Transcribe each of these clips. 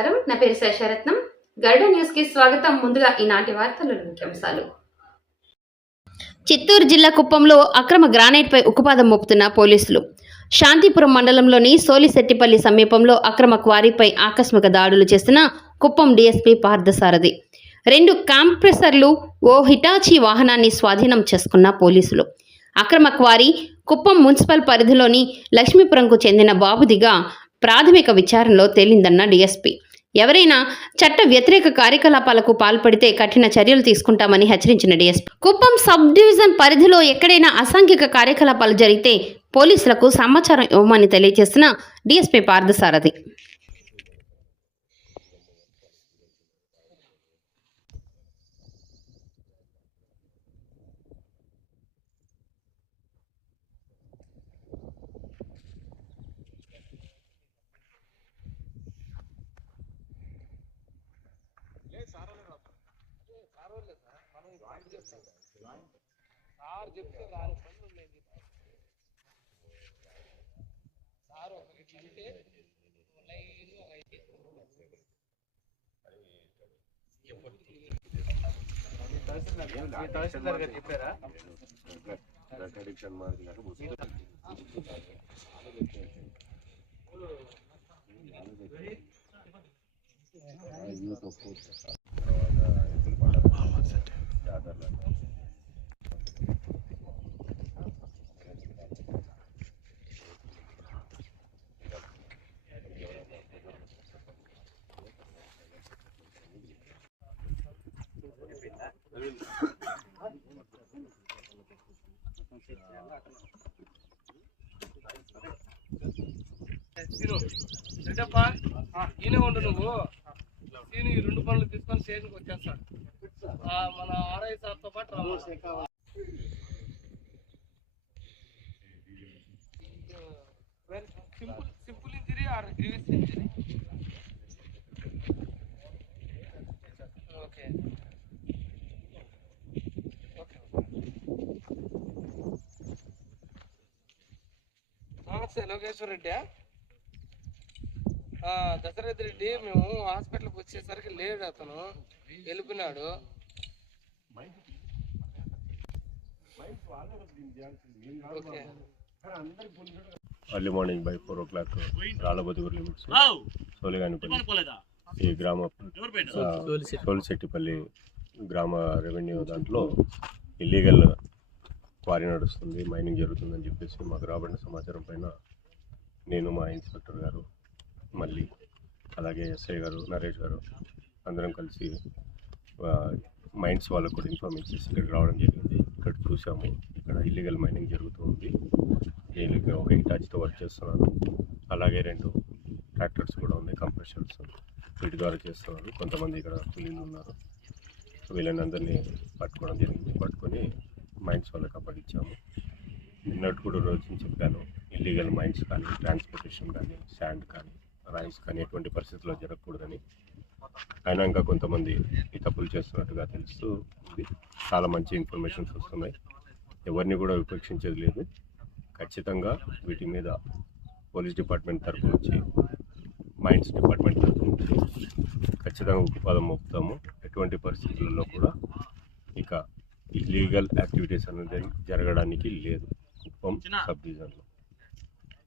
నమస్కారం, నా పేరు శేషరత్నం. గరుడ న్యూస్ కి స్వాగతం. ముందుగా ఈనాటి వార్తల్లోని ముఖ్యాంశాలు. చిత్తూరు జిల్లా కుప్పంలో అక్రమ గ్రానైట్ పై ఉక్కుపాదం మోపుతున్న పోలీసులు. శాంతిపురం మండలంలోని సోలిశెట్టిపల్లి సమీపంలో అక్రమ క్వారీపై ఆకస్మిక దాడులు చేసిన కుప్పం డీఎస్పీ పార్థసారథి. 2 కంప్రెసర్లు, ఓ హిటాచీ వాహనాన్ని స్వాధీనం చేసుకున్న పోలీసులు. అక్రమ క్వారీ కుప్పం మున్సిపల్ పరిధిలోని లక్ష్మీపురంకు చెందిన బాబుదిగా ప్రాథమిక విచారణలో తేలిందన్న డీఎస్పీ. ఎవరైనా చట్ట వ్యతిరేక కార్యకలాపాలకు పాల్పడితే కఠిన చర్యలు తీసుకుంటామని హెచ్చరించిన డీఎస్పీ. కుప్పం సబ్ డివిజన్ పరిధిలో ఎక్కడైనా అసాంఘిక కార్యకలాపాలు జరిగితే పోలీసులకు సమాచారం ఇవ్వమని తెలియజేసిన డీఎస్పీ పార్థసారథి. ఈయనే ఉండు నువ్వు. ఈ 2 పనులు తీసుకొని స్టేషన్కి వచ్చేస్తాడు. మన ఆర్ఐ సార్తో పాటు రావాలి. Simple injury are grievous injury? Okay నమస్తే, లోకేశ్వర్ రెడ్డి. దశరథ్ రెడ్డి, మేము హాస్పిటల్కి వచ్చేసరికి లేడు, అతను వెళ్ళిపోయినాడు. Early morning by 4 o'clock Rallabodugur limits Soliganipalli ఈ గ్రామ సోలిశెట్టిపల్లి గ్రామ రెవెన్యూ దాంట్లో ఇల్లీగల్ క్వారీ నడుస్తుంది, మైనింగ్ జరుగుతుందని చెప్పేసి మాకు రాబడిన సమాచారం పైన నేను, మా ఇన్స్పెక్టర్ గారు, మళ్ళీ అలాగే ఎస్ఐ గారు, నరేష్ గారు అందరం కలిసి మైన్స్ వాళ్ళకు కూడా ఇన్ఫార్మ్ ఇచ్చేసి ఇక్కడికి రావడం జరిగింది. ఇక్కడ చూసాము, ఇక్కడ ఇల్లీగల్ మైనింగ్ జరుగుతూ ఉంది. దీనికి ఒక హిటాచ్తో వర్క్ చేస్తున్నారు. అలాగే 2 ట్రాక్టర్స్ కూడా ఉన్నాయి, కంప్రెషర్స్, వీటి ద్వారా చేస్తున్నారు. కొంతమంది ఇక్కడ కూలీలు ఉన్నారు. వీళ్ళని అందరినీ పట్టుకోవడం జరిగింది. పట్టుకొని మైన్స్ వాళ్ళకి అప్పగించాము. నిన్నటి కూడా రోజు చెప్పాను, ఇల్లీగల్ మైన్స్ కానీ, ట్రాన్స్పోర్టేషన్ కానీ, శాండ్ కానీ, రైస్ కానీ ఎటువంటి పరిస్థితుల్లో జరగకూడదని. అయినా ఇంకా కొంతమంది ఈ తప్పులు చేస్తున్నట్టుగా తెలుస్తూ ఉంది. చాలా మంచి ఇన్ఫర్మేషన్స్ వస్తున్నాయి. ఎవరిని కూడా విపక్షించేది లేదు. ఖచ్చితంగా వీటి మీద పోలీస్ డిపార్ట్మెంట్ తరఫు నుంచి, మైన్స్ డిపార్ట్మెంట్ తరఫు నుంచి ఖచ్చితంగా ఉక్కుపాదం మోపుతాము. ఎటువంటి పరిస్థితులలో కూడా ఇక ఇల్లీగల్ యాక్టివిటీస్ అనేది జరగడానికి లేదు కుప్పం సబ్ డివిజన్లో.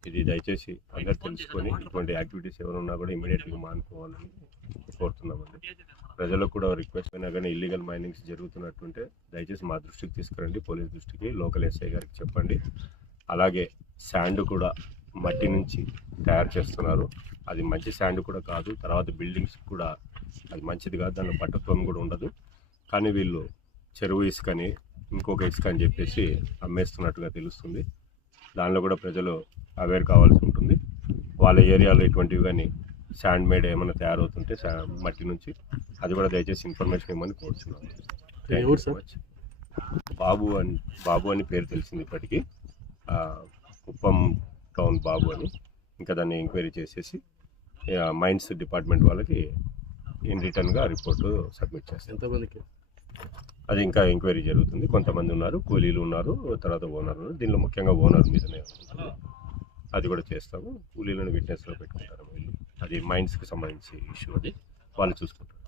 ఇది దయచేసి అందరు తెలుసుకొని ఇటువంటి యాక్టివిటీస్ ఎవరున్నా కూడా ఇమీడియట్గా మానుకోవాలని కోరుతున్నామండి. ప్రజలకు కూడా రిక్వెస్ట్ అయినా కానీ ఇల్లీగల్ మైనింగ్స్ జరుగుతున్నట్టుంటే దయచేసి మా దృష్టికి తీసుకురండి, పోలీస్ దృష్టికి, లోకల్ ఎస్ఐ గారికి చెప్పండి. అలాగే శాండ్ కూడా మట్టి నుంచి తయారు చేస్తున్నారు. అది మంచి శాండ్ కూడా కాదు. తర్వాత బిల్డింగ్స్ కూడా అది మంచిది కాదు, దానిలో పట్టత్వం కూడా ఉండదు. కానీ వీళ్ళు చెరువు ఇసుకని ఇంకొక ఇసుక అని చెప్పేసి అమ్మేస్తున్నట్టుగా తెలుస్తుంది. దానిలో కూడా ప్రజలు అవేర్ కావాల్సి ఉంటుంది. వాళ్ళ ఏరియాలో ఇటువంటివి కానీ శాండ్ మేడ్ ఏమైనా తయారవుతుంటే మట్టి నుంచి అది కూడా దయచేసి ఇన్ఫర్మేషన్ ఇవ్వమని కోరుతున్నాను. Thank you so much. Babu అని పేరు తెలిసింది ఇప్పటికీ, కుప్పం టౌన్ బాబు అని. ఇంకా దాన్ని ఎంక్వైరీ చేసేసి మైన్స్ డిపార్ట్మెంట్ వాళ్ళకి ఇన్ రిటర్న్గా రిపోర్టు సబ్మిట్ చేస్తాం. ఎంతమందికి అది ఇంకా ఎంక్వైరీ జరుగుతుంది. కొంతమంది ఉన్నారు, కూలీలు ఉన్నారు, తర్వాత ఓనర్ ఉన్నారు. దీనిలో ముఖ్యంగా ఓనర్ మీదనే ఉంటుంది. అది కూడా చేస్తాము. కూలీలను విట్నెస్లో పెట్టుకుంటారు వీళ్ళు. అది మైన్స్కి సంబంధించి ఇష్యూ, అది వాళ్ళు చూసుకుంటారు.